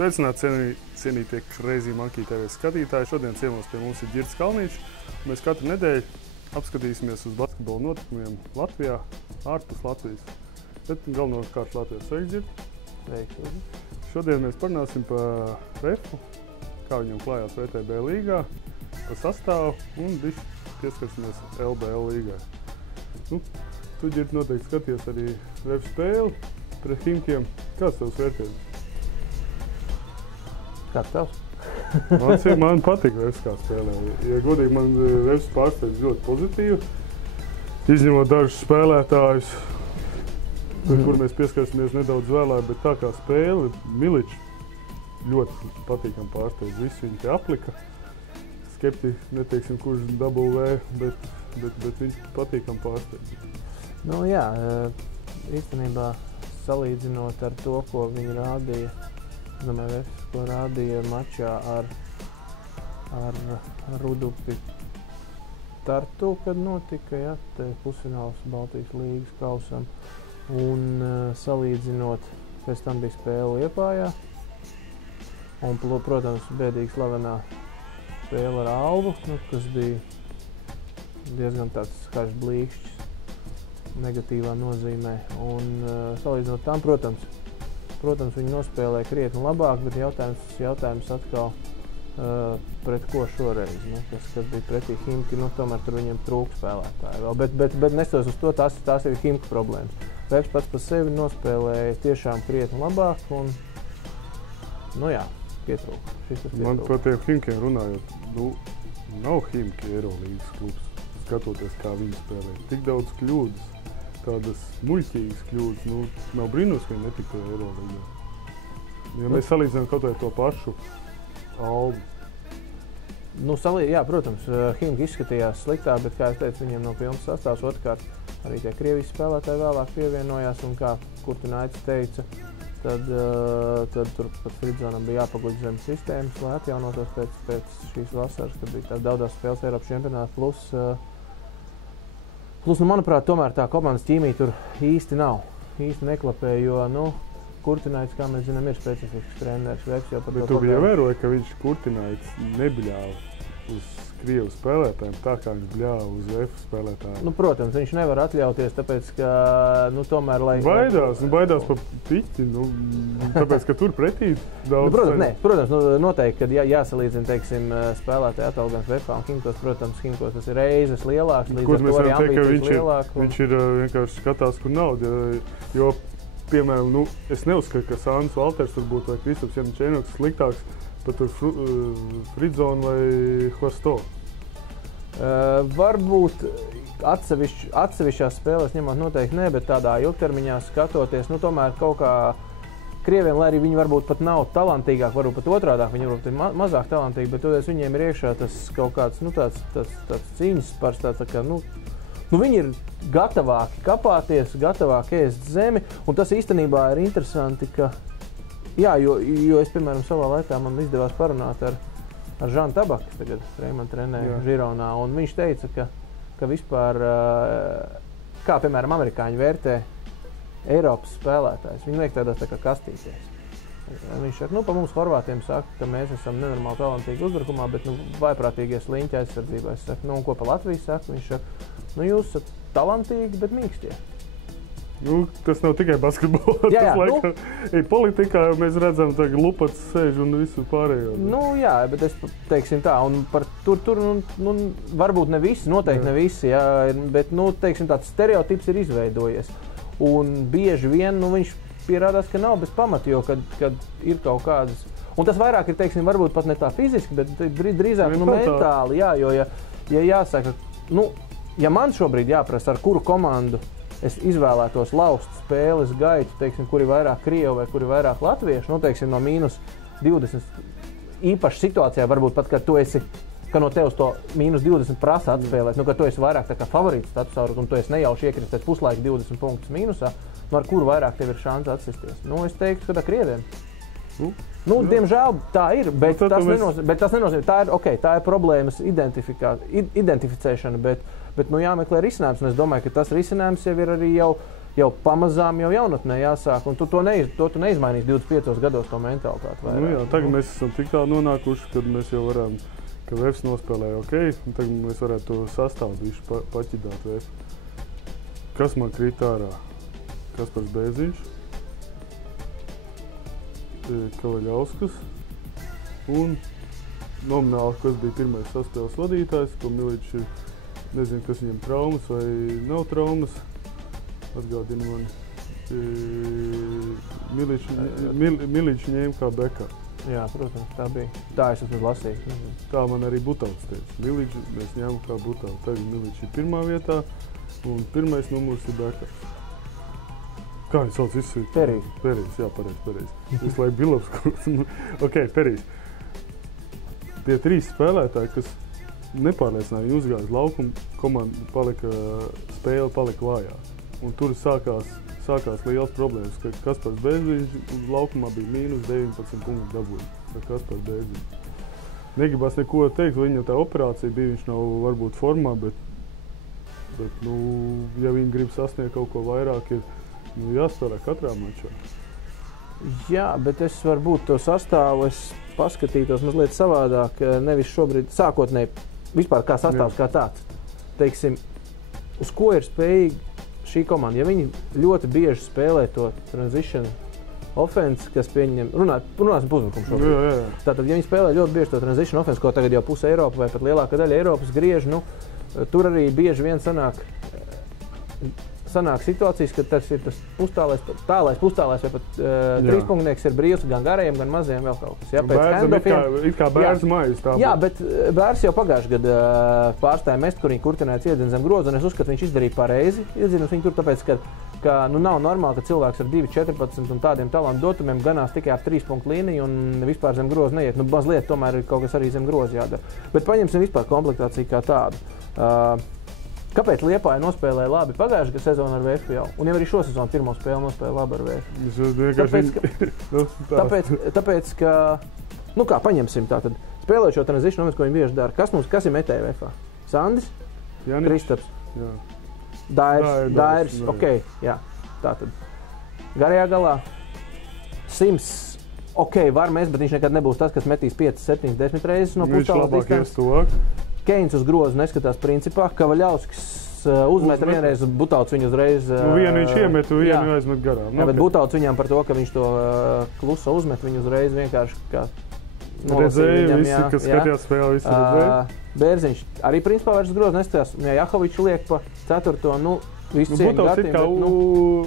Sveicināti cienītie Crazy Monkey TV skatītāji. Šodien ciemos pie mums ir Ģirds Kalniņš. Mēs katru nedēļu apskatīsimies uz basketbola notikumiem Latvijā, ārpus Latvijas. Bet galvenokārt Latvijas. Sveiks, Ģird! Sveiks! Šodien mēs parunāsim par refu, kā viņam klājās VTB līgā, par sastāvu un bišķi pieskarsimies LBL līgai. Tu, Ģird, noteikti skaties arī refu spēli pret Himkiem. Kāds tavs vērtējums? Kāds tavs? Man patīk refs kā spēlē. Ja godīgi, man refs pārsteidz ļoti pozitīvi. Izņemot dažus spēlētājus, kur mēs pieskarsimies nedaudz vēlāk, bet tā kā spēle, Miličs ļoti patīkam pārsteidz. Visi viņi te aplika. Skepti, neteiksim, kurš W, bet viņš patīkam pārsteidz. Nu jā, īstenībā salīdzinot ar to, ko viņi rādīja, es domāju, refs, ko rādīja mačā ar Rudupi Tartu, kad notika, ja, te pusfināls Baltijas līgas kausam, un salīdzinot, pēc tam bija spēle Liepājā, un, protams, bēdīgi slavenā spēle ar Alvu, kas bija diezgan tāds karš blīkšķis negatīvā nozīmē, un salīdzinot tam, protams, viņi nospēlēja krietni labāk, bet jautājums atkal pret ko šoreiz, kas bija pretī Himki, tomēr tur viņiem trūk spēlētāji vēl, bet nestoties uz to, tās ir Himku problēmas. Refs pats par sevi nospēlēja tiešām krietni labāk, un, pietrūk. Man par tiem Himkiem runājot, nav Himki Eirolīgas klubs, skatoties, kā viņi spēlē. Tik daudz kļūdas, tādas muļķīgas kļūdas, nav brīnums, ka viņi netika Eirolīgā. Ja mēs salīdzinām kaut vai to pašu Albu. Jā, protams, Himki izskatījās sliktāk, bet, kā es teicu, viņiem nav pilns sastāvs. Otrkārt, arī tie Krievijas spēlētāji vēlāk pievienojās, un kā Kurtināits teica, tad tur pat Fridzonam bija jāpaguļ zem sistēmas, lai atjaunotos pēc šīs vasaras, kad bija tās daudzās spēles Eiropas čempionāta, plus, manuprāt, tomēr tā komandas ķīmija tur īsti neklapē, jo, Kurtināits, kā mēs zinām, ir specifisks treneris. Bet tu bija ievēroji, ka viņš Kurtināits nebļāva uz Krievu spēlētājiem tā, kā viņš bļāva uz F spēlētājiem. Protams, viņš nevar atļauties, tāpēc, ka, tomēr, lai... Baidās par piķi, tāpēc, ka tur pretī daudz... Protams, noteikti, kad jāsalīdzina, teiksim, spēlētāji atalgans Vefā un Himkos, protams, Himkos tas ir reizes lielāks, līdz ar to arī ambīcijas lielāk. Viņš ir vienkārši skatās, kur nauda, jo piemēram, es neuzskatu, ka Sānis Valters varbūt vai Kristaps Jančēnoks sliktāks par tur Fridzonu vai Horsto. Varbūt atsevišķās spēlēs ņemot noteikti ne, bet tādā ilgtermiņā skatoties, tomēr kaut kā Krieviem, lai arī viņi varbūt pat nav talantīgāk, varbūt pat otrādāk, viņi varbūt ir mazāk talantīgi, bet toties viņiem ir iekšā tas kaut kāds, tāds cīņas spars, tā kā, viņi ir gatavāki kapāties, gatavāki ēst zemi, un tas īstenībā ir interesanti, ka, jo es, piemēram, savā laikā man izdevās parunāt ar Žanu Tabaku, kas tagad Reimann trenē Žironā, un viņš teica, ka vispār, kā, piemēram, amerikāņi vērtē Eiropas spēlētājs, viņi liek tādās tā kā kastīties. Viņš saka, pa mums horvātiem saka, ka mēs esam nenormāli talantīgi uzbrukumā, bet, vaiprātīgie sliņķi aizsardzībā. Es saku, un ko pa Latvijas saka? Viņš saka, jūs esat talantīgi, bet mīkstie. Tas nav tikai basketbolā. Tas politikā mēs redzam, ka Lupats sēž un visu pārējo. Bet es teiksim tā, un par tur varbūt ne visi, noteikti ne visi, bet, teiksim, tāds stereotips ir izveidojies. Un bieži vien, viņš pierādās, ka nav bez pamata, jo, kad ir kaut kādas... Un tas vairāk ir, teiksim, varbūt pat ne tā fiziski, bet drīzāk mentāli, jo, ja jāsaka, ja man šobrīd jāprasa, ar kuru komandu es izvēlētos laust spēles gaitu, teiksim, kuri vairāk Krievu vai kuri vairāk latviešu, teiksim, no -20 īpaši situācijā, varbūt pat, kad tu esi, ka no tevs to -20 prasa atspēlēt, ka tu esi vairāk tā kā favorīts statusā, un tu esi nejauši iekrist pēc puslaika 20 punktus mīnusā, ar kuru vairāk tev ir šansi atsisties. Es teiktu, ka tā Krieviem. Diemžēl tā ir, bet tas nenozīmē, tā ir problēmas identificēšana, bet jāmeklē risinājums, un es domāju, ka tas risinājums jau ir arī jau pamazām jau jaunatnē jāsāk, un tu neizmainīsi 25 gados to mentalitāti. Vairāk. Nu jā, tagad mēs esam tik tālu nonākuši, kad mēs jau varam, ka Vefs nospēlēja ok, un tagad mēs varētu to sastāvdu visu paķidāt Vefs. Kas man krīt ārā? Kaspars Bērziņš, Kavaļauskas un nomināli, kas bija pirmais saspēles vadītājs, ko Miličs ir, nezinu, kas viņam traumas vai nav traumas, atgādina man. Miličs ņēma kā beka. Jā, protams, tā bija. Tā es esmu lasījis. Tā man arī Butauts teica. Miličs mēs ņēmām kā Butauts. Tagad Miličs ir pirmā vietā un pirmais numurs ir bekars. Kā viņš sauc visu? Perijs. Perijs, jā, Perijs. Visu laiku Bilovs. Ok, Perijs. Tie 3 spēlētāji, kas nepārliecināja, viņi uzgāja uz laukumu, komanda spēle palika vājā. Un tur sākās liels problēmas, ka Kaspars Bērziņš uz laukumā bija mīnus 19 punktu dabūja. Kaspars Bērziņš. Negribas neko teikt, viņam tā operācija bija, viņš nav varbūt formā, bet nu, ja viņi grib sasniegt kaut ko vairāk, ir jāspēlē katrā mačā. Jā, bet es varbūt to sastāvu paskatītos mazliet savādāk, nevis šobrīd sākotnēji vispār kā sastāvs kā tāds. Teiksim, uz ko ir spējīga šī komanda? Ja viņi ļoti bieži spēlē to transition offense, kas pieņem, runāsim uzbrukumu šobrīd. Jā. Tātad, ja viņi spēlē ļoti bieži to transition offense, ko tagad jau puse Eiropa vai pat lielākā daļa Eiropas griež, tur arī bieži vien sanāk situācijas, kad tas ir tas tālais pustālais vai pat trīspunktnieks ir brīvs gan garajiem, gan mazajiem vēl kaut kas. Jā, it kā bērns majas. Jā, bet bērs jau pagājuši gadu pārstāja mest, kur viņi kurtinēja iedzina zem grozu, un es uzskatu, viņš izdarīja pareizi. Iedzinot viņu tur tāpēc, ka nav normāli, ka cilvēks ar 2,14 un tādiem talantu dotumiem ganās tikai ap 3 punktu līniju un vispār zem grozu neiet. Mazliet tomēr ir kaut kas arī zem grozu jādara. Bet paņemsim vispār komplektāciju kā tādu. Kāpēc Liepāja nospēlēja labi pagājušajā sezonā ar VF jau? Un jau arī šo sezonu pirmo spēli nospēlēja labi ar VF. Tāpēc, ka, kā paņemsim tātad, spēlēt šo transition, ko viņi bieži dara. Kas ir metēja VF? Sandis? Kristaps? Jā. Dairis, ok, jā. Tātad, garajā galā, Sims, ok, var mest, bet viņš nekad nebūs tas, kas metīs 5, 7, 10 reizes no pustālas distances. Keins uz grozu neskatās principā, Kavaļauskis uzmet vienreiz, Butauts viņu uzreiz... Vienu viņš iemet, vienu aizmet garām. Jā, bet Butauts viņam par to, ka viņš to klusa uzmet, viņu uzreiz vienkārši kā redzēja viņam, visi, kas skatījās spēli, visi redzēja. Bērziņš arī principā vairs uz grozu neskatās. Jahovičs liek pa 4. Visu cieņu Butauts ir kā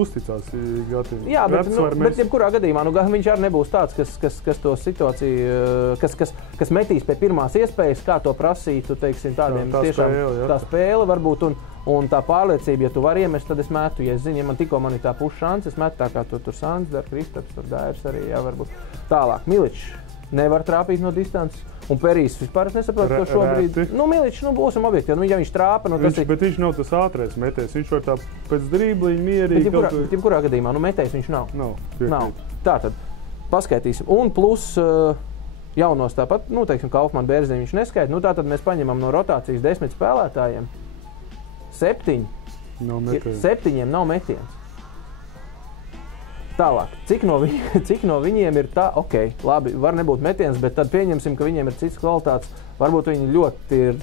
uzticās Gatim. Jā, bet jebkurā gadījumā viņš arī nebūs tāds, kas to situāciju, kas metīs pie pirmās iespējas, kā to prasītu, teiksim, tādiem tā spēle varbūt, un tā pārliecība, ja tu vari iemest, tad es metu. Ja es zinu, ja man tikko man ir tā puša šanse, es metu tā kā tur Sandis dara, Kristaps, tur Dairis arī, jā, varbūt. Tālāk, Miličs nevar trāpīt no distances. Un Perijs vispār es nesaprotu, ko šobrīd... Miličs, būsim objektīvi, ja viņš trāpa... Bet viņš nav tas ātrais metējs, viņš var tā pēc drībliņa mierīgi... Bet jebkurā gadījumā, metējs viņš nav. Nav. Tātad, paskaitīsim. Un plus jaunos tāpat, teiksim, Kaufman Bērziņš viņš neskaita. Tātad mēs paņemam no rotācijas 10 spēlētājiem. 7 nav metiens. Tālāk, cik no viņiem ir tā, ok, labi, var nebūt metiens, bet tad pieņemsim, ka viņiem ir cits kvalitātes. Varbūt viņi ļoti ir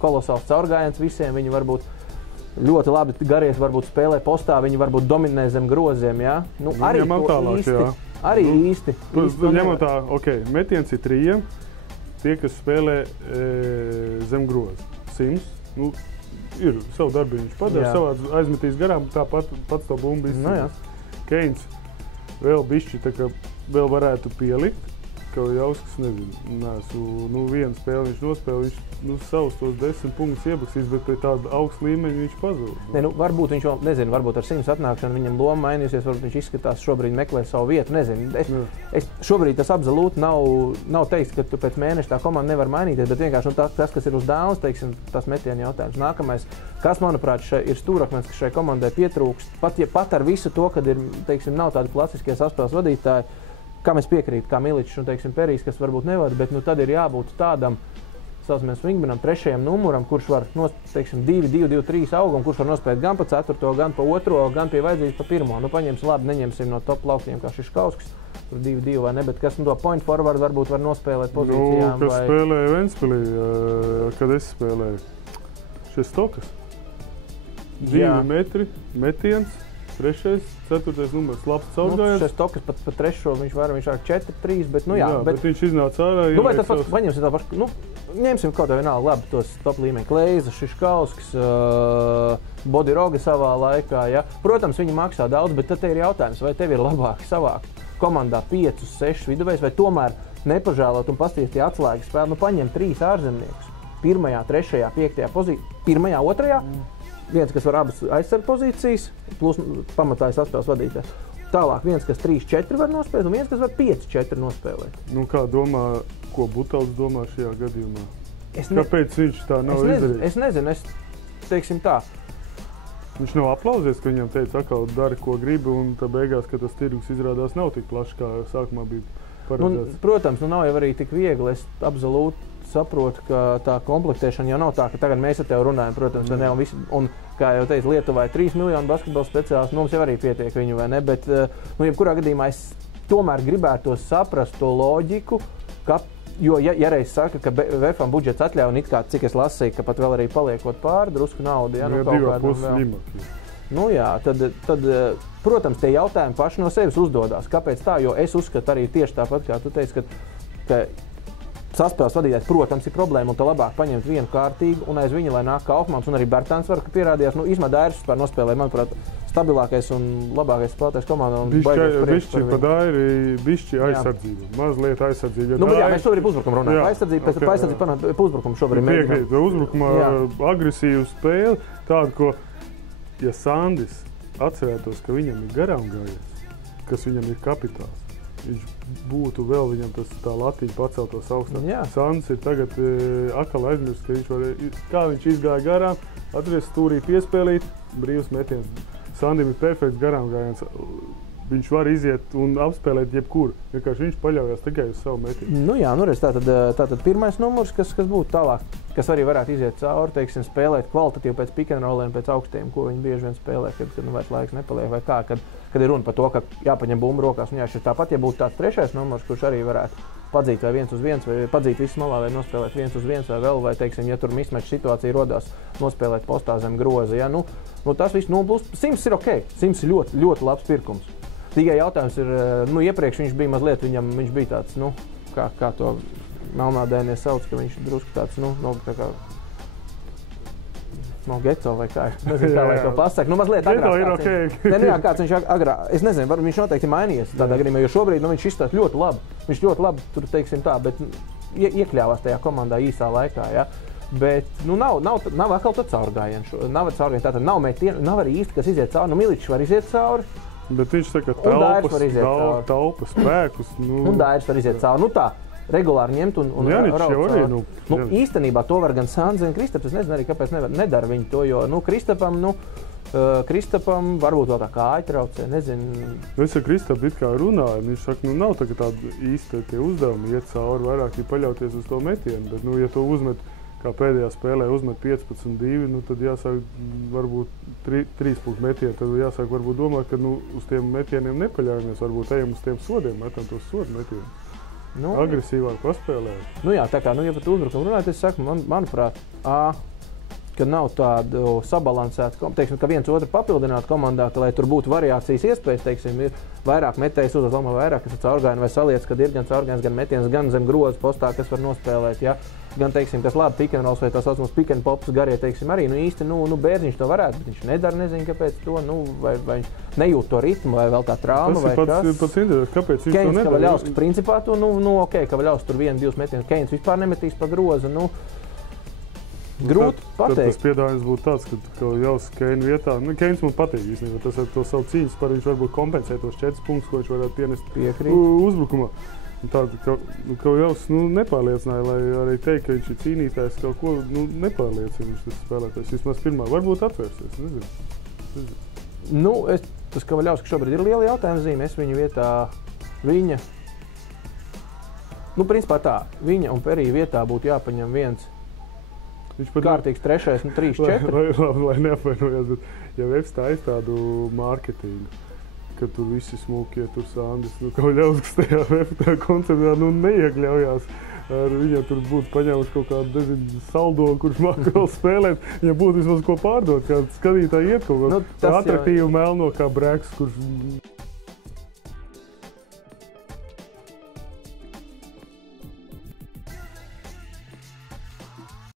kolosāls caurgājiens visiem, viņi varbūt ļoti labi garies, varbūt spēlē postā, viņi varbūt dominē zem groziem, jā? Arī tālāk, īsti. Jā. Arī īsti. Ņemot tā, ok, metiens ir 3, tie, kas spēlē zem groza. Sims, ir savu darbu viņš padara, savāds aizmetīs garām, pats to bumbu izsīdīs. Keins vēl bišķi, tā kā vēl varētu pielikt, ka Jauskas, nezinu, vienu spēli viņš nospēlē, viņš savus tos 10 punktus iebaksīs, bet pie tāda augsta līmeņa viņš pazūd. Varbūt viņš vēl, nezinu, varbūt ar Sims atnākšanu viņam loma mainīsies, varbūt viņš izskatās šobrīd meklē savu vietu, nezinu. Šobrīd tas absolūti nav teiks, ka tu pēc mēneša tā komanda nevar mainīties, bet vienkārši tas, kas ir uz dāvnas, teiksim, tas metiena jautājums. Nākamais, kas, manuprāt, ir stūrakmens, kas šai komandai pietrūkst, pat ar visu to, kad ir, teiksim, nav tādi klasiskie saspēles vadītāji, kam es piekrītu, kā Miličs un, teiksim, Perijs, kas varbūt nevar, bet tad ir jābūt tādam saucamies wingmanam, 3. numuram, kurš var, teiksim, 2-2-2-3 augam, kurš var nospēt gan pa 4., gan pa 2., gan pie vajadzības pa 1. Nu, paņemsim labi, neņemsim no top laukiem kā Šiškauskas, tur 2-2 vai ne, bet kas to point forward varbūt var nospēlēt pozīcijām. Kas spēlēja Ventspilī, kad es spēlēju? Šestokas. 2 metri, metiens. 3., 4. numurs, labs caurgājums. Šestokas pat pa 3. viņš var 4-3, bet jā. Bet viņš iznāca ārā. Vai tas pats, paņemsim tā pašu, ņemsim kaut vai vienalga labi tos top līmeņa Kleiza, Šiškauskas, Bodiroga savā laikā, ja. Protams, viņi maksā daudz, bet tad te ir jautājums, vai tev ir labāk savākt komandā 5, 6 viduvējs, vai tomēr nepažēlot un pastīst tie atslēgas spēli, paņem 3 ārzemniekus. 1., 3., 5. pozīcijā, 1., 2. Viens, kas var abas aizsargu pozīcijas, plus pamatājas atspēles vadītājs. Tālāk viens, kas 3-4 var nospēlēt, un viens, kas var 5-4 nospēlēt. Kā domā, ko Butals domā šajā gadījumā? Kāpēc viņš tā nav izdarījis? Es nezinu, teiksim tā. Viņš nav aplausies, ka viņam teica, atkal dari, ko gribi, un tā beigās, ka tas tirgus izrādās nav tik plašs, kā sākumā bija paredzēts. Protams, nav jau arī tik viegli. Es absolūti saprotu, ka tā komplektēšana jau nav tā, ka tagad mēs ar tevi runājam, protams, vai ne, un kā jau teicu, Lietuvā ir 3 miljoni basketbola speciālisti, mums jau arī pietiek viņu, vai ne, bet, jebkurā gadījumā es tomēr gribētu saprast to loģiku, jo, ja reiz saka, ka VFam budžets atļauj, un it kā, cik es lasīju, ka pat vēl arī paliekot pāri drusku naudu, ja, tad, protams, tie jautājumi paši no sevis uzdodās. Kāpēc tā? Jo es uzskatu arī tieši tāpat, kā tu teici, ka saspēles vadītājs, protams, ir problēma, un tā labāk paņemt vienu kārtīgu, un aiz viņa, lai nāk Kaufmans, un arī Bertāns var, ka pierādījās, īstumā Dairis vispār nospēlēja, manuprāt, stabilākais un labākais spēlētājs komandā. Bišķi aizsardzība, mazliet aizsardzība. Jā, mēs šobrīd uzbrukumu runājam. Aizsardzība, pēc aizsardzība panāk uzbrukumu šobrīd mēģinām. Piekrīt, uzbrukumā agresīvu spēli, tādu, ko, ja Sandis atcerētos, ka viņam ir garām gājies, kas viņam ir kapitāls, viņš būtu vēl viņam tā latiņa paceltos augstāk. Sandis ir tagad atkal aizmirst, ka viņš var, kā viņš izgāja garām, atries stūrī piespēlīt, brīvs metiens. Sandim ir perfekts garām gājiens. Viņš var iziet un apspēlēt jebkuru. Vienkārši viņš paļaujās tikai uz savu metienu. Tātad pirmais numurs, kas būtu tālāk, kas arī varētu iziet cauri, teiksim, spēlēt kvalitatīvi pēc pick and rolliem, pēc augstiem, ko viņi bieži vien spēlē, kad vairs laiks nepaliek vai kā, kad ir runa par to, ka jāpaņem bumbu rokās un jāšķir. Tāpat, ja būtu tāds trešais numurs, kurš arī varētu padzīt vai 1-1, vai padzīt visu malā, vai nospēlēt 1-1 vai vēl, vai, teiksim, ja tur mismatch situācija rodās, nospēlēt postā zem groza, ja, tas viss, plus 100 ir ok, 100 ir ļoti, ļoti labs pirkums. Tikai jautājums ir, iepriekš viņš bija mazliet, viņš bija tāds, kā to melnādēnie sauc, ka viņš drusku tāds, tā kā no geto vai kā, nezinu, kā lai to pasaka. Mazliet agrāk. Kāds viņš agrāk, es nezinu, viņš noteikti mainījies tādā gadījumā, jo šobrīd viņš izstāst ļoti labi. Viņš ļoti labi, tur teiksim tā, bet iekļāvās tajā komandā īsā laikā, ja. Bet, nav atkal tad caurgājiens. Nav caurgājiens, tātad nav metienu, nav arī īsti, kas iziet cauri. Miličs var iziet cauri. Bet viņš saka, taupa spēkus. Un Dairis var iziet cauri. Tā. Regulāri ņemt un arī, īstenībā to var gan Sandis, gan Kristaps. Es nezinu arī, kāpēc nedara viņi to, jo Kristapam varbūt vēl tā kāja traucē, nezinu. Es ar Kristapu it kā runāju, viņš saka, nav tāda īsta tie uzdevumi iet cauri, vairāk ir paļauties uz to metienu, bet, ja to uzmet, kā pēdējā spēlē uzmet 15-2, tad jāsāk varbūt 3 punktu metienu, tad jāsāk varbūt domāt, ka uz tiem metieniem nepaļaujamies, varbūt ejam uz tiem sodiem, metam tos sodu metienus. Agresīvāk paspēlēt. Tā kā, ja pat uzbrukumu runājot, es saku, manuprāt, ka nav tādu sabalansētu, teiksim, ka viens otru papildinātu komandā, ka, lai tur būtu variācijas iespējas, teiksim, ir vairāk metējs uz lomā, vairāk, kas ir caurgājieni vai saliec, kad ir gan caurgājiens, gan metiens, gan zem groza postā, kas var nospēlēt, ja. Gan, teiksim, kas labi pick and rolls vai tā saucamās pick and pops garie, teiksim, arī, īsti, Bērziņš to varētu, bet viņš nedara, nezinu, kāpēc to, vai viņš nejūt to ritmu, vai vēl tā trauma, vai kas. Tas ir pats interesants, kāpēc viņš to nedara. Keins Kavaļauskas, principā, to, ok, Kavaļauskas tur 1-2 metienus, Keins vispār nemetīs pa groza, grūti pateikt. Tad tas piedāvājums būtu tāds, ka Kavaļauskas Keina vietā, Keins man patīk īstenībā, tas ar to savu cīņas par viņš varbūt kompensē tos 4 punktus, ko viņš varētu pienest uzbrukumā. Tāda, ka jau nepārliecināja, lai arī teikt, ka viņš ir cīnītājs, kaut ko nepārliecina viņš tas spēlētājs. Vismaz pirmā, varbūt atvērsies, nezinu. Tas Kavaļauskas šobrīd ir liela jautājuma zīme, es viņu vietā, principā tā, viņa un Perija vietā būtu jāpaņem viens Viņš pat kārtīgs trešais, 3-4. Lai neapvainojās, bet ja Vefs taisa tādu mārketingu, ka tur visi smuki, ja tur Sandis, Kauļauskas tajā Vefs konceptā, neiekļaujās. Viņam tur būtu paņēmuši kaut kādu saldo, kurš māk vēl spēlēt. Viņam būtu vismaz ko pārdot, kā skatītāji iet kaut ko atraktīvu melno kā Breks, kurš